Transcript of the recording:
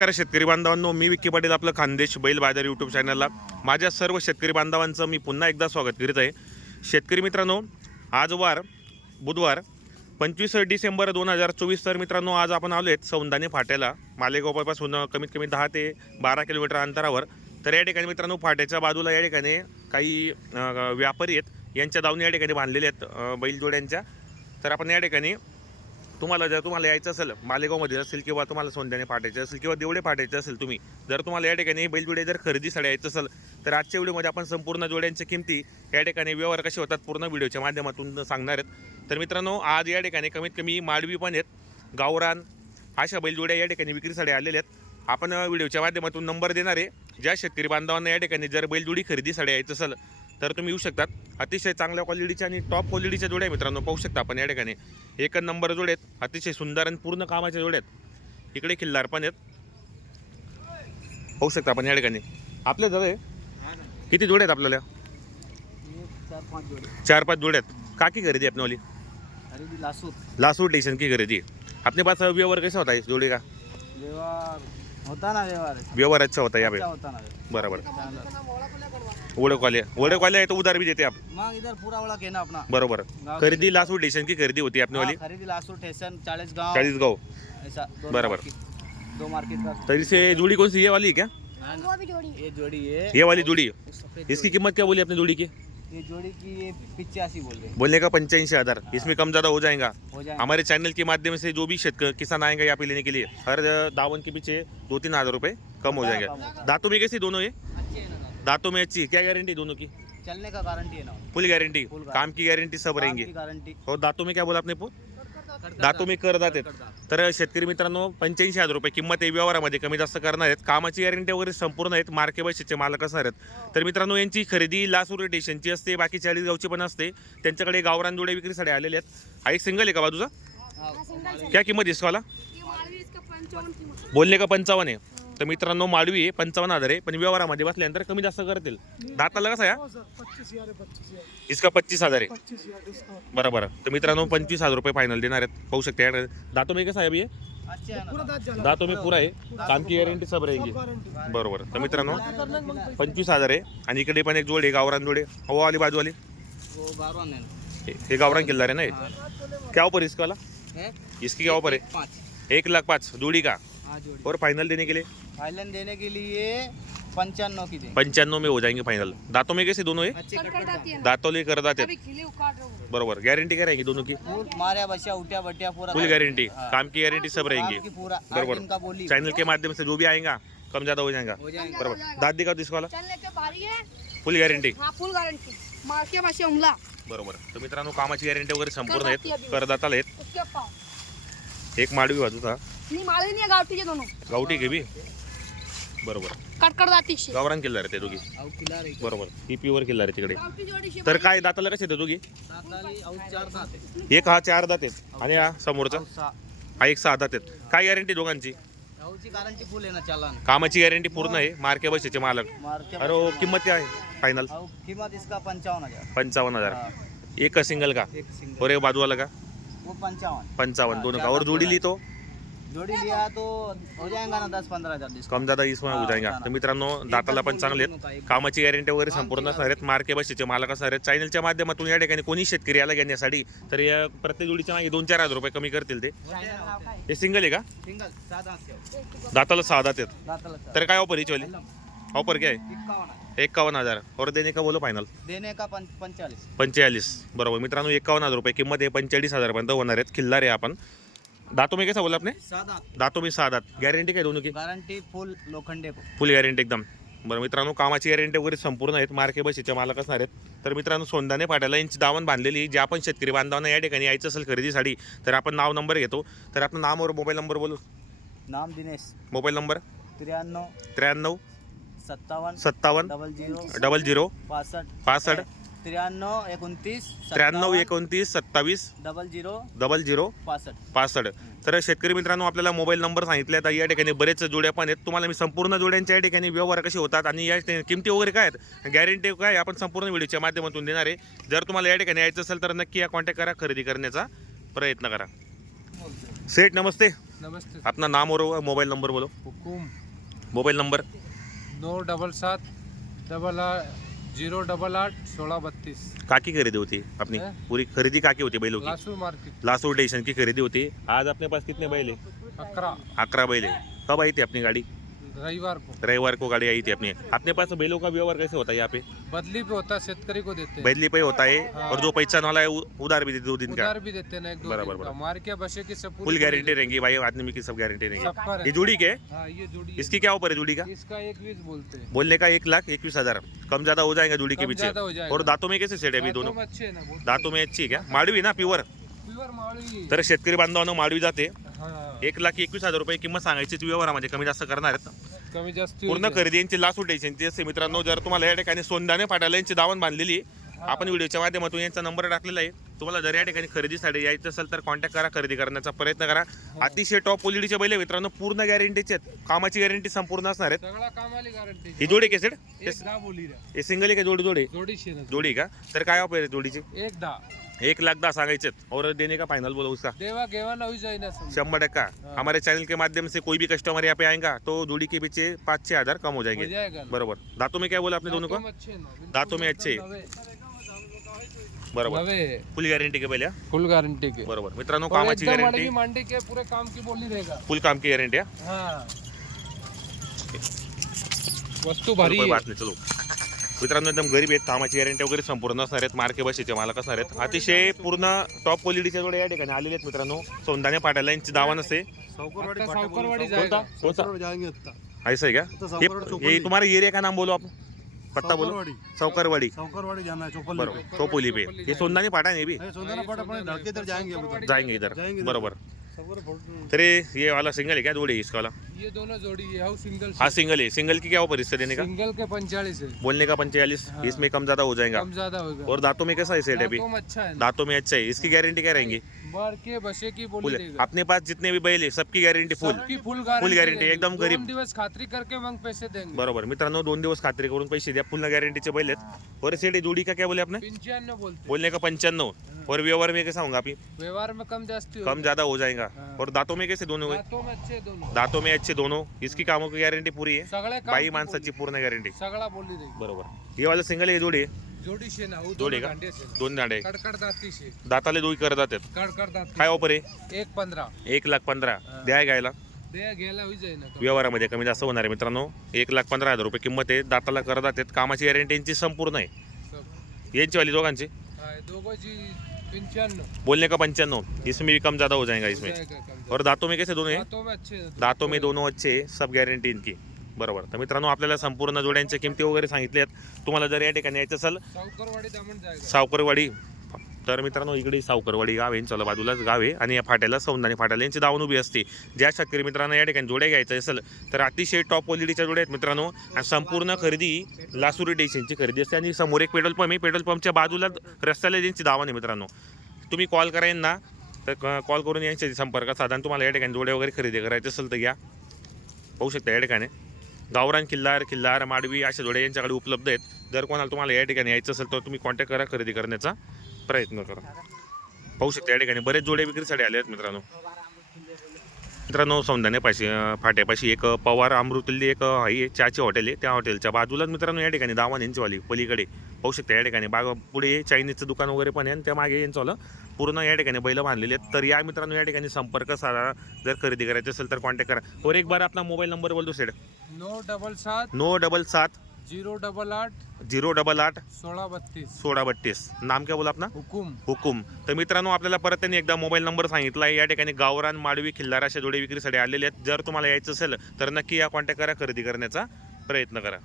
नमस्कार शेतकरी बांधवांनो मी विक्की पाटील आपलं खानदेश बैल बाजार यूट्यूब चॅनलला माझ्या सर्व शेतकरी बांधवांचं मी पुन्हा एकदा स्वागत करीत आहे. शेतकरी मित्रांनो आज वार बुधवार पंचवीस डिसेंबर दोन हजार चोवीस तर मित्रांनो आज आपण आलो आहेत सौंदाने फाट्याला. मालेगावपासून कमीत कमी दहा ते बारा किलोमीटर अंतरावर. तर या ठिकाणी मित्रांनो फाट्याच्या बाजूला या ठिकाणी काही व्यापारी आहेत. यांच्या दावणी या ठिकाणी बांधलेले आहेत बैलजोड्यांच्या. तर आपण या ठिकाणी तुम्हाला जर तुम्हाला यायचं असेल मालेगावमध्ये असेल किंवा तुम्हाला सोंद्याने पाठायचं असेल किंवा देवडे फाटायचे असेल तुम्ही जर तुम्हाला या ठिकाणी बैलजोडे जर खरेदीसाठी यायचं असेल तर आजच्या व्हिडिओमध्ये आपण संपूर्ण जोड्यांच्या किमती या ठिकाणी व्यवहार कसे होतात पूर्ण व्हिडिओच्या माध्यमातून सांगणार आहेत. तर मित्रांनो आज या ठिकाणी कमीत कमी माडवी पण आहेत गावरान अशा बैलजोड्या या ठिकाणी विक्रीसाठी आलेल्या आहेत. आपण व्हिडिओच्या माध्यमातून नंबर देणार आहे. ज्या शेतकरी बांधवांना या ठिकाणी जर बैलजोडी खरेदीसाठी यायचं असेल तर तुम्ही येऊ शकतात अतिशय चांगल्या क्वालिटीच्या आणि टॉप क्वालिटीच्या जोड्या मित्रांनो. पाहू शकता आपण या ठिकाणी. एक नंबर जोडे आहेत. अतिशय सुंदर आणि पूर्ण कामाच्या जोड्या आहेत. इकडे किल्लार पण आहेत. पाहू शकता आपण या ठिकाणी. आपल्या जवळ किती जोडे आहेत आपल्याला? चार पाँच जोड़े चार पाच जोडे आहेत खरेदी अपने वाली खरीदी लासूर. लासूर स्टेशन की खरेदी. अपने पास व्यवहार कैसा होता? जोड़ी का? होता ना व्यवहार. व्यवहार अच्छा होता है यहाँ अच्छा पे होता ना व्यवहार. बराबर. ओळख वाले. ओळख वाले आहे तो उधार भी देते आप. मग इधर पूरा वाला घे ना अपना बरोबर. गाव खरेदी लासूर स्टेशन की खरेदी होती अपने वाली? हाँ, खरीदी लासूर स्टेशन चालीस गांव. चालीस गाँव. ऐसा दो बराबर. मार्केट- दो मार्केट का? तो इसे जोड़ी कौन सी ये वाली है क्या? हाँ। ये जोड़ी है ये वाली जोड़ी. इसकी कीमत क्या बोली अपनी जोड़ी की। ये जोड़ी की ये पिचासी बोल रहे हैं। बोलने का पंचाईस हजार इसमें कम ज़्यादा हो जाएगा। हो जाएगा। हमारे चैनल के माध्यम से जो भी शेतक किसान आएंगे यहाँ पे लेने के लिए हर दावन के पीछे दो तीन हजार रुपये कम हो जाएंगे। दांतों में कैसी दोनों ये? अच्छी है ना दादा? दांतों में अच्छी है। क्या गारंटी दोनों की? चलने का गारंटी है ना। Full guarantee. काम की गारंटी सब रहेंगी। गारंटी और दांतों में क्या बोला आपने दातों में कर दात आहेत. करदात. तर शेतकरी मित्रांनो पंच्याऐंशी हजार रुपये किंमत आहे व्यवहारामध्ये कमी जास्त करणार आहेत. कामाची गॅरंटी वगैरे संपूर्ण आहेत. मार्के बशीचे मालक असणार आहेत. तर मित्रांनो यांची खरेदी लासूर स्टेशनची असते बाकी चाळीस गावची पण असते. त्यांच्याकडे गावरान जोडे विक्रीसाठी आलेले आहेत. हा एक सिंगल आहे का बा तुझा हाँ, क्या किंमत इसका वाला ये मालवी इसका पंचावन कीमत बोलले का पंचावन्न आहे? तर मित्रांनो माडवी आहे पंचावन्न हजार आहे पण व्यवहारामध्ये बसल्यानंतर कमी जास्त करतील. दाताला कसं आहे हा? इसका पच्चीस हजार आहे. बरोबर. तर मित्रांनो पंचवीस हजार रुपये फायनल देणार आहेत. पाहू शकते या. दातो में कसं आहे अभी? ये? है? दातों में पूरा आहे. काम की गॅरंटी सब रहेगी. बरोबर. तर मित्रांनो पंचवीस हजार आहे. आणि इकडे पण एक जोड आहे गावरान जोड आहे. हो आली बाजूवाली? है गावरान किल्लार आहे ना. क्या ऊपर इसका वाला? है? इसकी क्या ऊपर है पाँच. एक लाख पाँच. जोड़ी का? हाँ जोड़ी और फाइनल देने के लिए? फाइनल देने के लिए पंचानवे की पंचानवे में हो जाएंगे फाइनल दांतों में कैसे दोनों है है। ना दांतों ले कर दाते हो। बरोबर। गॅरंटी काय रहेगी दोनों की? फूल मारे बच्चा उठ्या बट्या पूरा फुल गारंटी हाँ. काम की गारंटी सब रहेंगी। बरोबर. चैनल के माध्यम से जो भी आएगा कम ज्यादा हो जाएगा। हो जाएंगे। बरोबर। दात दिखा इसको है। फुल गॅरंटी हाँ फुल गारंटी मार्के पास उमला बरोबर। तर मित्रांनो कामाची गॅरंटी वगैरे संपूर्ण आहेत। करदाताला आहेत एक माडवी बाजूचा मालवी नहीं है गावठी दोनों. गावठी घे बी. बरोबर. दाती शे गावरान किल्लार आहे ते दोघी. बरोबर. टीपीवर किल्लार आहे तिकडे. गावठी जोड़ी शे तर काय दाताला कसे ते दोघी? दाताली आउ चार दात आहे. एक हा चार दात आहेत. आणि हा समोरचा? हा एक सहा दात आहेत. काय गॅरंटी दोघांची? आऊची गारंटी फुल आहे ना चालान. कामाची गॅरंटी पूर्ण आहे. मार्के बसेचे मालक. अरे वो किंमत क्या है फाइनल आउ कीमत इसका पंचावन हजार. पंचावन्न हजार. हाँ, एक का सिंगल का? एक सिंगल और एक बाजू वाला का? वो पंचावन पंचावन्न. हाँ, दोनों का और जोड़ी थोड़ा ली तो जोड़ी लिया तो हो जाएगा ना दस पंद्रह हजार कम ज्यादा इसमें हो हाँ, जाएगा. तर मित्रांनो दाताला पण चांगले आहेत कामाची गॅरंटी वगैरे संपूर्ण असणार आहेत मार्के बशीचे मालक असणार आहेत. चॅनलच्या माध्यमातून या ठिकाणी कोणी शेतकरी आला घेण्यासाठी तर या प्रत्येक जोडीच्या मागे दोन चार हजार रुपये कमी करतील ते. हे सिंगल आहे का? सात आठ दाताला सहा दात आहेत. दाताला तर काय ऑफर हिची वाली? ऑफर क्या? है है एकावन्न हजार. और देने का बोलो फायनल देने का पं- पंचालीस पंचेचाळीस. बरोबर. मित्रांनो एकावन्न हजार रुपये किंमत आहे. पंचेचाळीस हजारपर्यंत होणार आहेत. खिल्लार आहे आपण. दातों में कैसा बोला आपने? सात दातों में सहा दात गॅरंटी काय दोनों की? गारंटी फुल लोखंडे को। फुल गॅरंटी एकदम। बरं मित्रांनो कामाची गॅरंटी वगैरे संपूर्ण आहेत. मार्के बशीचे मालक असणार आहेत. तर मित्रांनो सोंदाने फाट्याला यांची दावण बांधलेली. जे आपण शेतकरी बांधवांना या ठिकाणी यायचं असेल खरेदीसाठी तर आपण नाव नंबर घेतो. तर आपलं नाम और मोबाईल नंबर बोलू. नाम दिनेश. मोबाईल नंबर त्र्याण्णव. त्र्याण्णव. सत्तावन्न. सत्तावन्न. Double zero. Double zero. पासष्ट. पासष्ट. त्र्याण्णव एकोणतीस त्र्याण्णव एकोणतीस सत्तावीस डबल झिरो डबल झिरो पासष्ट. पासष्ट. तर शेतकरी मित्रांनो आपल्याला मोबाईल नंबर सांगितले आता या ठिकाणी बरेच जोड्या पण आहेत. तुम्हाला मी संपूर्ण जोड्यांच्या या ठिकाणी व्यवहार कसे होतात आणि या ठिकाणी किमती वगैरे काय आहेत गॅरंटी काय आहे, आपण संपूर्ण व्हिडिओच्या माध्यमातून देणार आहे. जर तुम्हाला या ठिकाणी यायचं असेल तर नक्की या कॉन्टॅक्ट करा खरेदी करण्याचा प्रयत्न करा. सेठ नमस्ते. नमस्ते. अपना नाम और मोबाइल नंबर बोलो. हुकुम. Mobile number. नौ डबल सात डबल आठ जीरो डबल आठ सोळा बत्तीस. काकी खरेदी होती अपनी हैं? पूरी खरेदी काकी होती बैलों की लासू मार्केट. लास्ट स्टेशन की खरीदी होती. आज अपने पास कितने बैल है अकरा. अकरा बैल है कब आई थी अपनी गाड़ी? रविवार को। रविवार को गाड़ी आई थी अपनी। अपने पास बैलों का व्यवहार कैसे होता है यहाँ पे? बदली पे होता है शेतकरी को देते हैं। बदली पे होता है हाँ। और जो पहचान वाला है उधार भी दो दिन का। उधार भी देते हैं ना एक दो बराबर, दिन का। बराबर। मार के बसे की सब फुल गारंटी रहेंगी भाई आदमी की सब गारंटी रहेंगी। ये जोड़ी के है? हाँ ये जोड़ी है। इसकी क्या ऊपर है जोड़ी का? इसका एक बीस बोलते हैं। बोलने का एक लाख इक्कीस हजार। कम ज्यादा हो जाएगा जोड़ी के पीछे। हो। और दांतों में कैसे सेट है अभी दांतों दोनों? है दांतों में अच्छी आहे का माडवी ना प्युअर तर शेतकरी बांधवांनो माडवी जाते। हा। एक लाख एकवीस हजार रुपये किंमत सांगायची व्यवहारामध्ये कमी जास्त करणार आहेत. कमी जास्त पूर्ण? खरेदी यांची लास्ट उठायची असे मित्रांनो जर तुम्हाला या ठिकाणी सोंदाने फाटायला यांची दावण बांधलेली आहे. आपण व्हिडिओच्या माध्यमातून यांचा नंबर टाकलेला आहे. तुम्हाला जर या ठिकाणी खरेदीसाठी यायचं असेल तर कॉन्टॅक्ट करा खरेदी करण्याचा प्रयत्न करा. अतिशय टॉप क्वालिटीचे बैल मित्रांनो. पूर्ण गॅरंटीचे आहेत. कामाची गॅरंटी संपूर्ण असणार आहेत. ही जोडी एक रे हे सिंगल आहे का जोडी जोडी? जोडी का? तर काय ऑफर आहे जोडीची? एक दहा. एक लाख दहा सांगायचे और देने का फाइनल बोलो उसका देवा ना. शंबर टक्का. हमारे चैनल के माध्यम से कोई भी कस्टमर यहाँ पे आएगा तो जोड़ी के पीछे पाँच छह हजार कम हो हो जाएंगे ना. बरोबर. दांतों में क्या बोला आपने दोनों को? दांतों में अच्छे बरोबर. फुल गॅरंटी के पहिले फुल गारंटी के. बरोबर. मित्रांनो कामाची गॅरंटी मांडी के पूरे काम की बोली रहेगा. फुल काम की गॅरंटी हाँ? वस्तू भारी है. बात नाही चलो. मित्रांनो एकदम गरीब आहेत कामाची गॅरंटी वगैरे संपूर्ण असणार आहेत मार्के बशीचे मालक असणार आहेत. अतिशय पूर्ण टॉप क्वालिटीच्या जोड्या या ठिकाणी आलेले आहेत मित्रांनो. सोंदाने पाटायला यांची दावा नसते. कोणता? जाएगा कोणता? जाएंगे इतना ऐसा है क्या ये ये तुम्हारे एरिया का नाम बोलो आप पत्ता बोलो? सावकारवाडी. सावकारवाडी. सावकारवाड़ी जाना है चौपल. बरोबर. चौपोली पे ये सोंदाने पाटा है भी पड़ा अपने धड़के इधर. जाएंगे इधर। बरोबर. तर ये ये वाला सिंगल है क्या जोड़ी है इसका वाला? ये दोनों जोड़ी है हाँ सिंगल हाँ सिंगल है। सिंगल की क्या ऊपर हिस्से देने का? सिंगल के पंचालीस है। बोलने का पंचालीस हाँ। इसमें कम ज़्यादा हो जाएगा। कम ज़्यादा होगा। और दांतों में कैसा है सेट अभी? अच्छा है दांतों में अच्छा है। इसकी गारंटी क्या रहेंगी? बार के बसे की बोली देगा। अपने पास जितने भी बैल है सबकी गॅरंटी फुल फुल गारंटी. एकदम दोन गरीब. दिवस खात्री करके मग पैसे देंगे। बरोबर मित्रांनो दोन दिवस खात्री करून पैसे द्या. फुल गॅरंटीचे बैल आहेत. और सेट जोड़ी का क्या बोले आपने? पंचानवे बोलते बोलने का पंचानवे और व्यवहार में कैसा होगा अभी? व्यवहार में कम जास्ती कम ज्यादा हो जाएगा। और दांतों में कैसे दोनों? दांतों में अच्छे दोनों। दांतों में अच्छे दोनों। इसकी कामों की गॅरंटी पूरी आहे बाई माणसाची पूर्ण गॅरंटी बोली. सगळा बोली देगी। बरोबर. ये वाला सिंगल आहे जोडी आहे जोडी शे ना जोडी का? दोन दांडे. कडकड दाती शे दाताले दोई करत जातात. कडकड दाती काय ऑफर आहे? एक पंधरा. एक लाख पंधरा. द्या गायला व्यवहारामध्ये कमी जास्त होणार आहे मित्रांनो. एक लाख पंधरा हजार रुपये किंमत आहे. दाताला करत जातात. कामाची गॅरंटी यांची संपूर्ण आहे. यांची वाली दोघांची? हाँ, बोलने का पंचानवे इसमें भी कम ज्यादा हो जाएगा इसमें. जाएगा कम और दांतों में कैसे दोनों है? दांतों में हैं. दोनों. अच्छे सब गॅरंटी इनकी. बरोबर. तर मित्रांनो आपल्याला संपूर्ण जोड्यांच्या किमती वगैरे सांगितल्या आहेत. तुम्हाला जर या ठिकाणी यायचं असेल सावकारवाडी तर मित्रांनो इकडे सावकरवाडी गाव आहे चला बाजूलाच गाव आहे. आणि या फाट्याला सौंदाने फाट्याला यांची दावण उभी असते. ज्या शेतकरी मित्रांनो या ठिकाणी जोड्या घ्यायचं असेल तर अतिशय टॉप क्वालिटीच्या जोड्या आहेत मित्रांनो. आणि संपूर्ण खरेदी लासुरी स्टेशनची खरेदी असते. आणि समोर एक पेट्रोल पंप आहे. पेट्रोल पंपच्या बाजूला रस्त्याला यांची दावण आहे मित्रांनो. तुम्ही कॉल करा यांना. तर कॉल करून यांच्याशी संपर्क साधा. तुम्हाला या ठिकाणी जोड्या वगैरे खरेदी करायचं असेल तर घ्या पाहू शकता या ठिकाणी. गावरान किल्लार किल्लार माडवी असे जोड्या यांच्याकडे उपलब्ध आहेत. जर कोणाला तुम्हाला या ठिकाणी यायचं असेल तर तुम्ही कॉन्टॅक्ट करा खरेदी करण्याचा प्रयत्न करा. पाहू शकता या ठिकाणी बरेच जोडे विक्रीसाठी आले आहेत मित्रांनो. मित्रांनो सौंदाण्यापाशी अं, फाट्यापाशी एक पवार अमृतल्ली एक आहे चहाची हॉटेल आहे. त्या हॉटेलच्या बाजूलाच मित्रांनो या ठिकाणी दावा यांचीवाली पलीकडे पाहू शकता या ठिकाणी. बाग पुढे चायनीजचं दुकान वगैरे पण आहे आणि त्या मागे यांचं पूर्ण या ठिकाणी बैल बांधलेले आहेत. तर या मित्रांनो या ठिकाणी संपर्क साधा. जर खरेदी करायची असेल तर कॉन्टॅक्ट करा. और एक बार आपला मोबाईल नंबर बोल दो सेड नौ डबल सात नो डबल सात जीरो डबल आठ झिरो डबल आठ सोळा बत्तीस. सोळा बत्तीस. नाम काय बोला आपला? हुकुम. हुकुम. तर मित्रांनो आपल्याला परत त्यांनी एकदा मोबाईल नंबर सांगितला. आहे या ठिकाणी गावरान माडवी खिल्लार अशा जोडे विक्रीसाठी आलेले आहेत. जर तुम्हाला यायचं असेल तर नक्की या कॉन्टॅक्ट करा खरेदी करण्याचा प्रयत्न करा.